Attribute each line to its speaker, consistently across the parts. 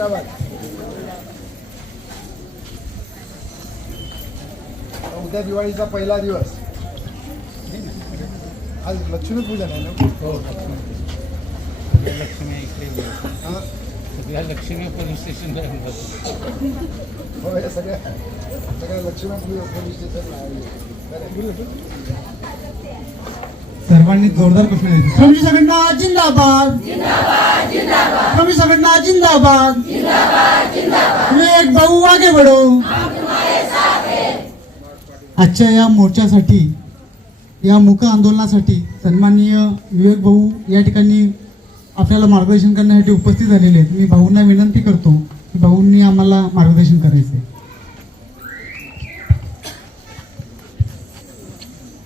Speaker 1: जिंदाबाद उद्या दिवाळीचा पहिला दिवस. आज लक्ष्मीपूजन आहे ना?
Speaker 2: हो लक्ष्मी इकडे
Speaker 1: हा?
Speaker 2: सगळ्या लक्ष्मी पोलीस जातो
Speaker 1: हो हे सगळ्या सगळ्या लक्ष्मी पोलीस स्टेशनला आहे.
Speaker 3: सर्वांनी जोरदार प्रश्न द्यायचे श्रमजी संघटना जिंदाबाद. श्रमिक संघटना जिंदाबाद. एक भाऊ आगे बढो आजच्या या मोर्चासाठी या मूक आंदोलनासाठी सन्माननीय विवेक भाऊ या ठिकाणी आपल्याला मार्गदर्शन करण्यासाठी उपस्थित झालेले आहेत. मी भाऊंना विनंती करतो की भाऊंनी आम्हाला मार्गदर्शन करायचं आहे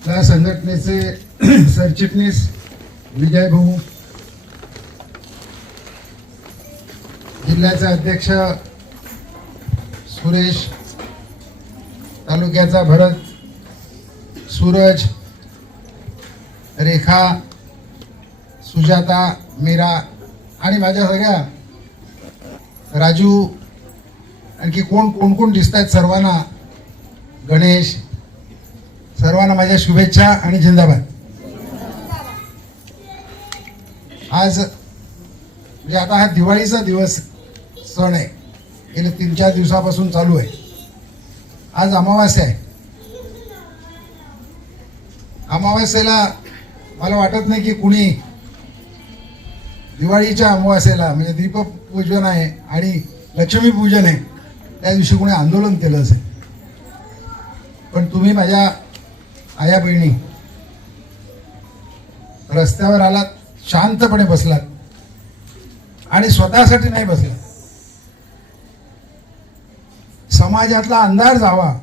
Speaker 1: त्या संघटनेचे सरचिटणीस विजय भाऊ जिल्ह्याचे अध्यक्ष सुरेश तालुक्याचा भरत सूरज रेखा सुजाता मीरा आणि माझ्या सगळ्या राजू आणखी कोण कोण कोण दिसत आहेत सर्वांना? गणेश सर्वांना माझ्या शुभेच्छा आणि जिंदाबाद. आज म्हणजे आता हा दिवाळीचा दिवस सण आहे. गेले तीन चार दिवसापासून चालू आहे. आज अमावास्या आहे. अमावास्येला मला वाटत नाही की कुणी दिवाळीच्या अमावास्येला म्हणजे दीपपूजन आहे आणि लक्ष्मीपूजन आहे त्या दिवशी कोणी आंदोलन केलं असेल. पण तुम्ही माझ्या आया बहिणी रस्त्यावर आलात शांतपणे बसलात. आणि स्वतःसाठी नाही बसलात. समाजातला अंधार जावा.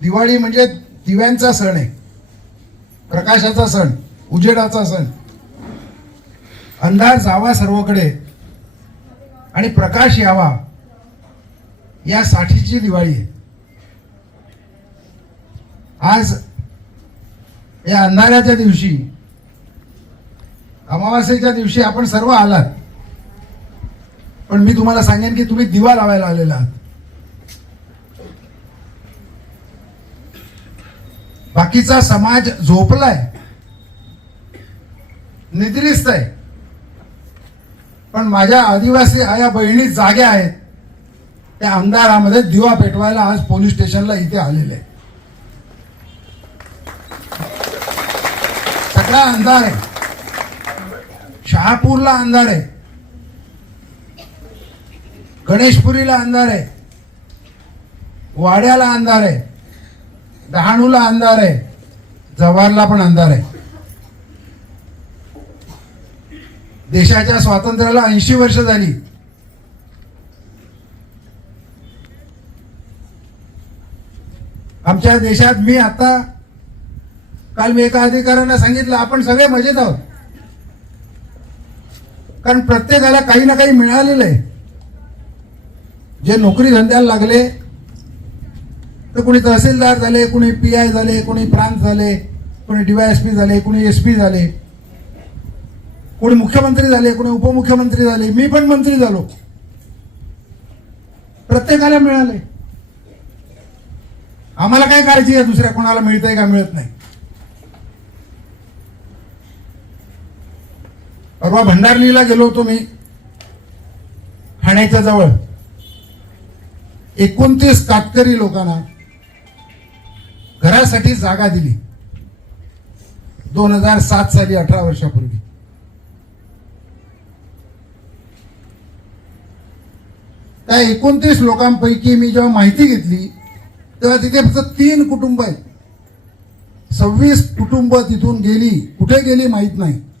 Speaker 1: दिवाळी म्हणजे दिव्यांचा सण आहे. प्रकाशाचा सण उजेडाचा सण. अंधार जावा सर्वकडे. आणि प्रकाश यावा. यासाठीची दिवाळी आहे. आज या अंधाराच्या दिवशी अमावास्येच्या दिवशी आपण सर्व आलात. पण मी तुम्हाला सांगेन की तुम्ही दिवा लावायला आलेला आहात. बाकीचा समाज झोपलाय. निद्रिस्त आहे पण माझ्या आदिवासी आया बहिणी जाग्या आहेत. त्या अंधारामध्ये दिवा पेटवायला आज पोलीस स्टेशनला इथे आलेले. आहे सगळा अंधार आहे. शहापूरला अंधार आहे. गणेशपुरीला अंधार आहे. वाड्याला अंधार आहे. डहाणूला अंधार आहे. जव्हारला पण अंधार आहे. देशाच्या स्वातंत्र्याला ऐंशी वर्ष झाली. आमच्या देशात मी आता काल मी एका अधिकाऱ्यांना सांगितलं आपण सगळे मजेत आहोत. कारण प्रत्येकाला काही ना काही मिळालेलं आहे. जे नोकरी धंद्याला लागले तर कोणी तहसीलदार झाले कोणी पी आय झाले कोणी प्रांत झाले कोणी डीवायएसपी झाले कोणी एस पी झाले कोणी मुख्यमंत्री झाले कोणी उपमुख्यमंत्री झाले मी पण मंत्री झालो. प्रत्येकाला मिळाले आम्हाला काय काळजी आहे? दुसऱ्या कोणाला मिळतंय का मिळत नाही? परवा भंडारलीला गेलो होतो मी. ठाण्याच्या जवळ. एकोणतीस कातकरी लोकांना घरासाठी जागा दिली. दोन हजार सात साली अठरा वर्षापूर्वी. त्या एकोणतीस लोकांपैकी मी जेव्हा माहिती घेतली तेव्हा तिथे फक्त तीन कुटुंब आहेत. सव्वीस कुटुंब तिथून गेली. कुठे गेली माहीत नाही.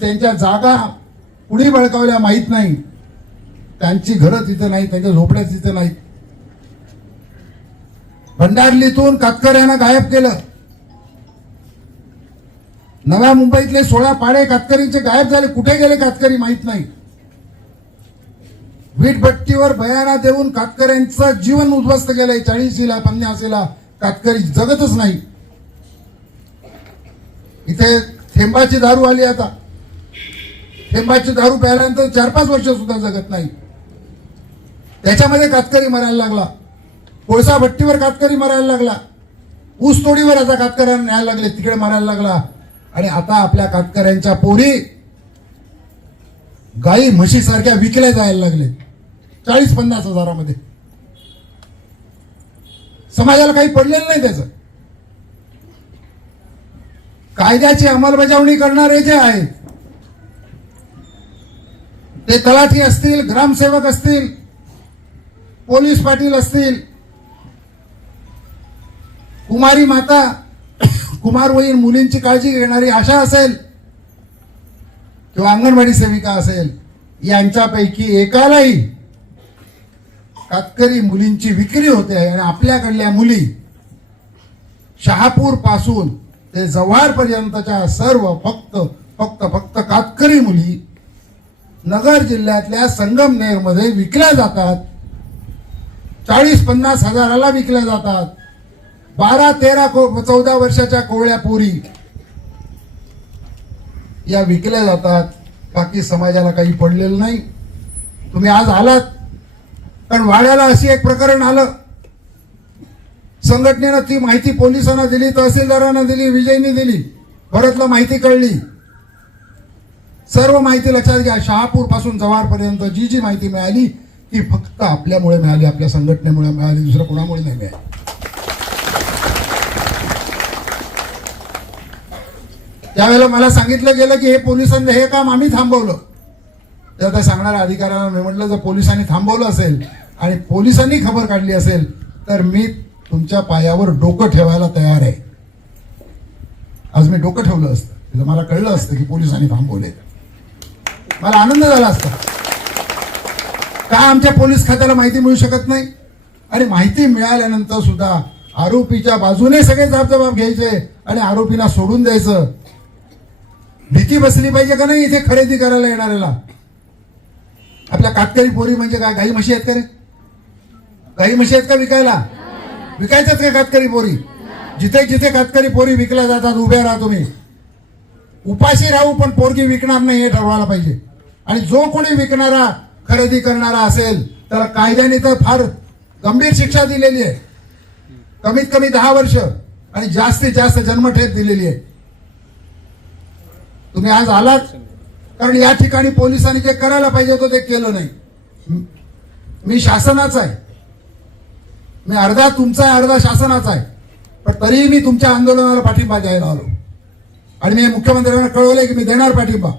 Speaker 1: त्यांच्या जागा कुणी बळकावल्या माहीत नाही. त्यांची घरं तिथं नाही त्यांच्या झोपड्या तिथं नाहीत. भंडारलीतून कातकऱ्यानं गायब केलं. नव्या मुंबईतले सोळा पाडे कातकरींचे गायब झाले. कुठे गेले कातकरी माहीत नाही. वीटभट्टीवर बयाना देऊन कातकऱ्यांचं जीवन उद्ध्वस्त केलंय. चाळीसीला पन्नासीला कातकरी जगतच नाही. इथे थेंबाची दारू आली आता. लिंबाची दारू प्यायल्यानंतर चार पाच वर्ष सुद्धा जगत नाही. त्याच्यामध्ये कातकरी मरायला लागला. कोळसा भट्टीवर कातकरी मरायला लागला. ऊस तोडीवर आता कातकऱ्यांना न्यायला लागले तिकडे मरायला लागला. आणि आता आपल्या कातकऱ्यांच्या पोरी गाई म्हशीसारख्या विकल्या जायला लागले. चाळीस पन्नास हजारामध्ये. समाजाला काही पडलेलं नाही त्याचं. कायद्याची अंमलबजावणी करणारे जे आहेत ते तलाठी असतील ग्रामसेवक असतील पोलीस पाटील असतील कुमारी माता कुमारवयीन मुलींची काळजी घेणारी आशा असेल किंवा अंगणवाडी सेविका असेल यांच्यापैकी एकालाही कातकरी मुलींची विक्री होते आणि आपल्याकडल्या मुली शहापूरपासून ते जव्हारपर्यंतच्या सर्व फक्त फक्त फक्त कातकरी मुली नगर जिल्ह्यातल्या संगमनेरमध्ये विकल्या जातात. चाळीस पन्नास हजाराला विकल्या जातात. बारा तेरा को चौदा वर्षाच्या कोवळ्या पोरी या विकल्या जातात. बाकी समाजाला काही पडलेलं नाही. तुम्ही आज आलात. कारण वाड्याला अशी एक प्रकरण आलं. संघटनेनं ती माहिती पोलिसांना दिली तहसीलदारांना दिली विजयनी दिली. परतला माहिती कळली. सर्व माहिती लक्षात घ्या. शहापूरपासून जव्हारपर्यंत जी जी माहिती मिळाली ती फक्त आपल्यामुळे मिळाली आपल्या संघटनेमुळे मिळाली दुसरं कोणामुळे नाही मिळाली. त्यावेळेला मला सांगितलं गेलं की हे पोलिसांनी हे काम आम्ही थांबवलं. तर त्या सांगणाऱ्या अधिकाऱ्यांना मी म्हटलं जर पोलिसांनी थांबवलं असेल आणि पोलिसांनी खबर काढली असेल तर मी तुमच्या पायावर डोकं ठेवायला तयार आहे. आज मी डोकं ठेवलं असतं. मला कळलं असतं की पोलिसांनी थांबवले मला आनंद झाला असता. का आमच्या पोलीस खात्याला माहिती मिळू शकत नाही? आणि माहिती मिळाल्यानंतर सुद्धा आरोपीच्या बाजूने सगळे जबाबदार घ्यायचे आणि आरोपीला सोडून द्यायचं. भीती बसली पाहिजे का नाही इथे खरेदी करायला येणाऱ्याला? आपल्या कातकरी पोरी म्हणजे काय? गाई म्हशी आहेत का रे? गाई म्हशी आहेत का विकायला? विकायच्यात का कातकरी पोरी? जिथे जिथे कातकरी पोरी विकल्या जातात उभ्या राहा तुम्ही. उपाशी राहू पण पोरगी विकणार नाही हे ठरवायला पाहिजे. आणि जो कोणी विकणारा खरेदी करणारा असेल तर कायद्याने तर फार गंभीर शिक्षा दिलेली आहे. कमीत कमी दहा वर्ष आणि जास्तीत जास्त जन्मठेप दिलेली आहे. तुम्ही आज आलात? कारण या ठिकाणी पोलिसांनी जे करायला पाहिजे होतं ते केलं नाही. मी शासनाचा आहे. मी अर्धा तुमचा आहे अर्धा शासनाचा आहे. पण तरीही मी तुमच्या आंदोलनाला पाठिंबा द्यायला आलो. आणि मी मुख्यमंत्र्यांना कळवलंय की मी देणार पाठिंबा.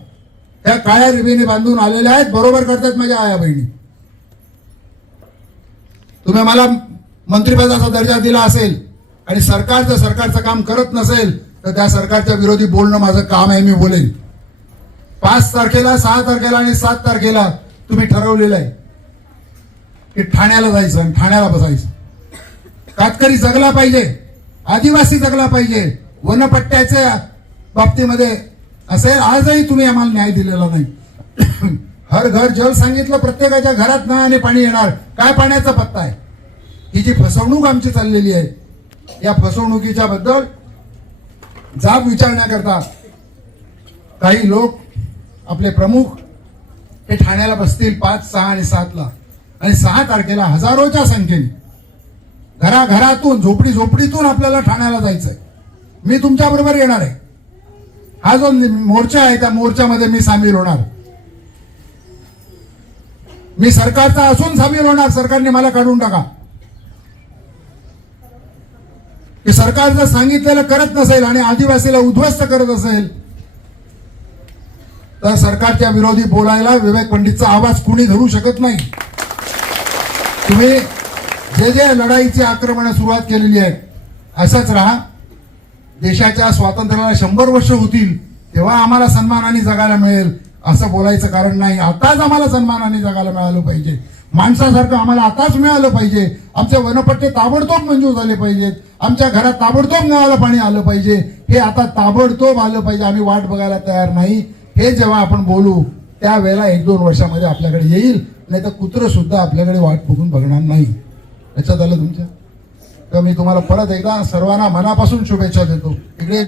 Speaker 1: त्या काळ्या रिबीने बांधून आलेल्या आहेत बरोबर करतात माझ्या आया बहिणी. तुम्ही मला मंत्रिपदाचा दर्जा दिला असेल आणि सरकार जर सरकारचं काम करत नसेल तर त्या सरकारच्या विरोधी बोलणं माझं काम आहे मी बोलेन. पाच तारखेला सहा तारखेला आणि सात तारखेला तुम्ही ठरवलेलं आहे की ठाण्याला जायचं आणि ठाण्याला बसायचं. कातकरी जगला पाहिजे आदिवासी जगला पाहिजे वनपट्ट्याच्या बाबतीमध्ये असेल आजही तुम्ही आम्हाला न्याय दिलेला नाही. हर घर जल सांगितलं प्रत्येकाच्या घरात नळ आणि पाणी येणार. काय पाण्याचा पत्ता आहे? ही जी फसवणूक आमची चाललेली आहे या फसवणुकीच्या बद्दल जाब विचारण्याकरता काही लोक आपले प्रमुख हे ठाण्याला बसतील पाच सहा आणि सातला. आणि सहा तारखेला हजारोच्या संख्येने घराघरातून झोपडी झोपडीतून आपल्याला ठाण्याला जायचं आहे मी तुमच्याबरोबर येणार आहे. हा जो मोर्चा आहे त्या मोर्चामध्ये मी सामील होणार. मी सरकारचा असून सामील होणार सरकारने मला काढून टाका. की सरकार जर सांगितलेलं करत नसेल आणि आदिवासीला उद्ध्वस्त करत असेल तर सरकारच्या विरोधी बोलायला विवेक पंडितचा आवाज कुणी धरू शकत नाही. तुम्ही जे जे लढाईची आक्रमण सुरुवात केलेली आहे असंच राहा. देशाच्या स्वातंत्र्याला शंभर वर्ष होतील तेव्हा आम्हाला सन्मानाने जगायला मिळेल असं बोलायचं कारण नाही. आताच आम्हाला सन्मानाने जगायला मिळालं पाहिजे. माणसासारखं आम्हाला आताच मिळालं पाहिजे. आमचे वनपट्टे ताबडतोब मंजूर झाले पाहिजेत. आमच्या घरात ताबडतोब नळाला पाणी आलं पाहिजे. हे आता ताबडतोब आलं पाहिजे. आम्ही वाट बघायला तयार नाही. हे जेव्हा आपण बोलू त्यावेळेला एक दोन वर्षामध्ये आपल्याकडे येईल. नाही तर कुत्रं सुद्धा आपल्याकडे वाट बघून बघणार नाही. लक्षात आलं तुमच्या? तर मी तुम्हाला परत एकदा सर्वांना मनापासून शुभेच्छा देतो. इकडे